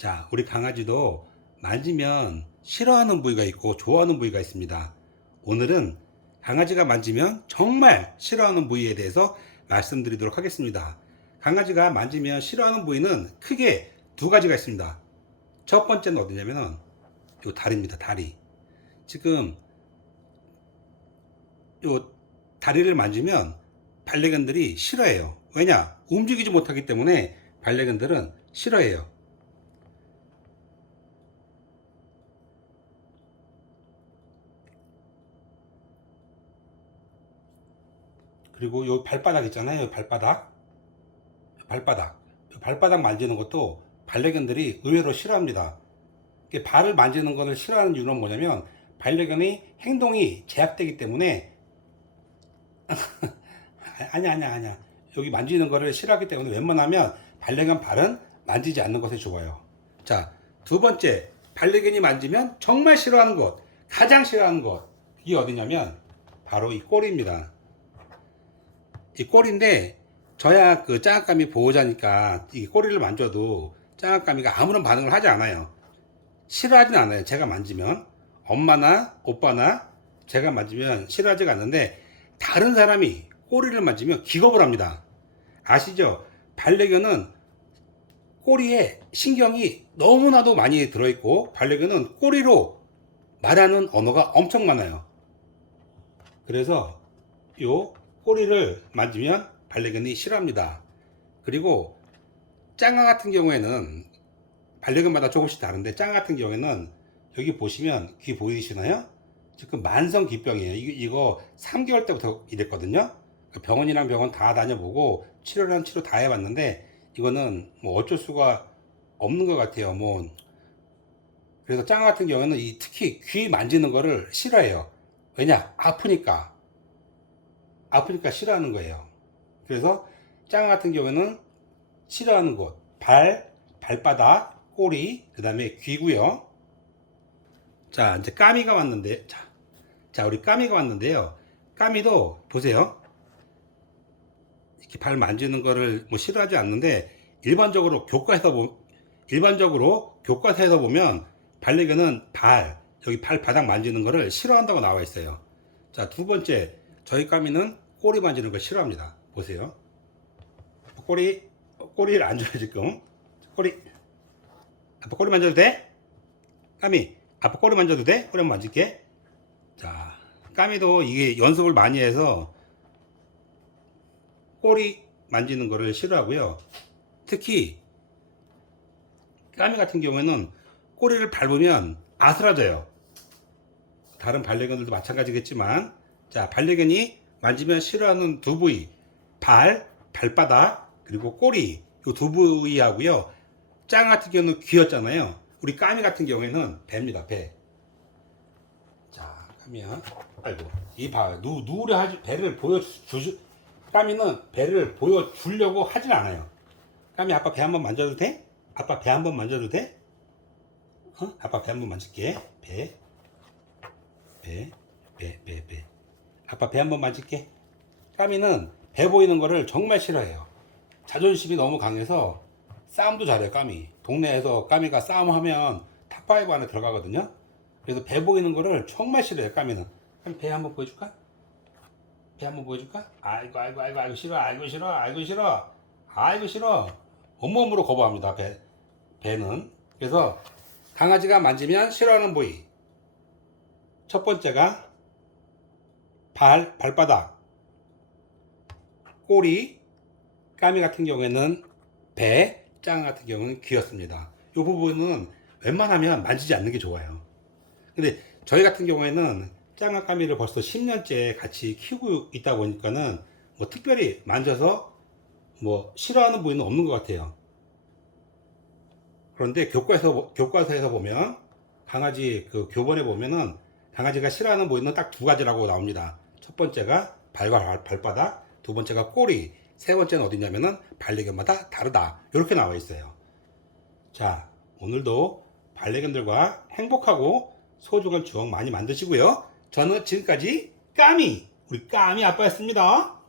자, 우리 강아지도 만지면 싫어하는 부위가 있고 좋아하는 부위가 있습니다. 오늘은 강아지가 만지면 정말 싫어하는 부위에 대해서 말씀드리도록 하겠습니다. 강아지가 만지면 싫어하는 부위는 크게 두 가지가 있습니다. 첫 번째는 어디냐면은 요 다리입니다. 다리. 지금 요 다리를 만지면 반려견들이 싫어해요. 왜냐? 움직이지 못하기 때문에 반려견들은 싫어해요. 그리고 요 발바닥 있잖아요. 요 발바닥 만지는 것도 반려견들이 의외로 싫어합니다. 발을 만지는 것을 싫어하는 이유는 뭐냐면 반려견의 행동이 제약되기 때문에 아니야. 여기 만지는 것을 싫어하기 때문에 웬만하면 반려견 발은 만지지 않는 것이 좋아요. 자, 두 번째, 반려견이 만지면 정말 싫어하는 것, 가장 싫어하는 것, 이게 어디냐면 바로 이 꼬리입니다. 이 꼬리인데 저야 그 짱아까미 보호자니까 이 꼬리를 만져도 짱아까미가 아무런 반응을 하지 않아요. 싫어하진 않아요. 제가 만지면 엄마나 오빠나 제가 만지면 싫어하지가 않는데 다른 사람이 꼬리를 만지면 기겁을 합니다. 아시죠? 반려견은 꼬리에 신경이 너무나도 많이 들어있고 반려견은 꼬리로 말하는 언어가 엄청 많아요. 그래서 요 꼬리를 만지면 반려견이 싫어합니다. 그리고 짱아 같은 경우에는 반려견마다 조금씩 다른데 짱아 같은 경우에는 여기 보시면 귀 보이시나요? 지금 만성귀병이에요. 이거 3개월 때부터 이랬거든요. 병원이랑 병원 다 다녀보고 치료랑 치료 다 해봤는데 이거는 뭐 어쩔 수가 없는 것 같아요. 뭐 그래서 짱아 같은 경우에는 특히 귀 만지는 거를 싫어해요. 왜냐? 아프니까 싫어하는 거예요. 그래서 짱아 같은 경우에는 싫어하는 곳 발바닥, 꼬리, 그 다음에 귀고요. 자, 이제 까미가 왔는데 자, 우리 까미가 왔는데요. 까미도 보세요. 이렇게 발 만지는 거를 뭐 싫어하지 않는데 일반적으로 교과서에서 보면 반려견은 여기 발바닥 만지는 거를 싫어한다고 나와 있어요. 자, 두 번째, 저희 까미는 꼬리 만지는 걸 싫어합니다. 보세요. 꼬리를 안 줘요, 지금. 아빠 꼬리 만져도 돼? 까미, 아빠 꼬리 만져도 돼? 꼬리 한번 만질게. 자, 까미도 이게 연습을 많이 해서 꼬리 만지는 거를 싫어하고요. 특히 까미 같은 경우에는 꼬리를 밟으면 아스라져요. 다른 반려견들도 마찬가지겠지만, 자, 반려견이 만지면 싫어하는 두 부위, 발바닥, 그리고 꼬리, 이 두 부위하고요. 짱 같은 경우는 귀였잖아요. 우리 까미 같은 경우에는 배입니다, 배. 자, 까미야. 아이고, 배를 까미는 배를 보여주려고 하진 않아요. 까미, 아빠 배 한번 만져도 돼? 아빠 배 한번 만져도 돼? 아빠 배 한번 만질게. 배. 아빠 배 한번 만질게. 까미는 배 보이는 거를 정말 싫어해요. 자존심이 너무 강해서 싸움도 잘해요, 까미. 동네에서 까미가 싸움하면 탑5 안에 들어가거든요. 그래서 배 보이는 거를 정말 싫어해요, 까미는. 그럼 배 한번 보여줄까? 아이고, 싫어. 온몸으로 거부합니다, 배는. 그래서 강아지가 만지면 싫어하는 부위. 첫 번째가 발바닥, 꼬리, 까미 같은 경우에는 배, 짱 같은 경우는 귀였습니다. 이 부분은 웬만하면 만지지 않는 게 좋아요. 근데 저희 같은 경우에는 짱과 까미를 벌써 10년째 같이 키우고 있다 보니까는 뭐 특별히 만져서 뭐 싫어하는 부위는 없는 것 같아요. 그런데 교과서에서 보면 강아지 그 교본에 보면은 강아지가 싫어하는 부위는 딱 두 가지라고 나옵니다. 첫 번째가 발바닥, 두 번째가 꼬리, 세 번째는 어디냐면은 반려견마다 다르다. 이렇게 나와 있어요. 자, 오늘도 반려견들과 행복하고 소중한 추억 많이 만드시고요. 저는 지금까지 우리 까미 아빠였습니다.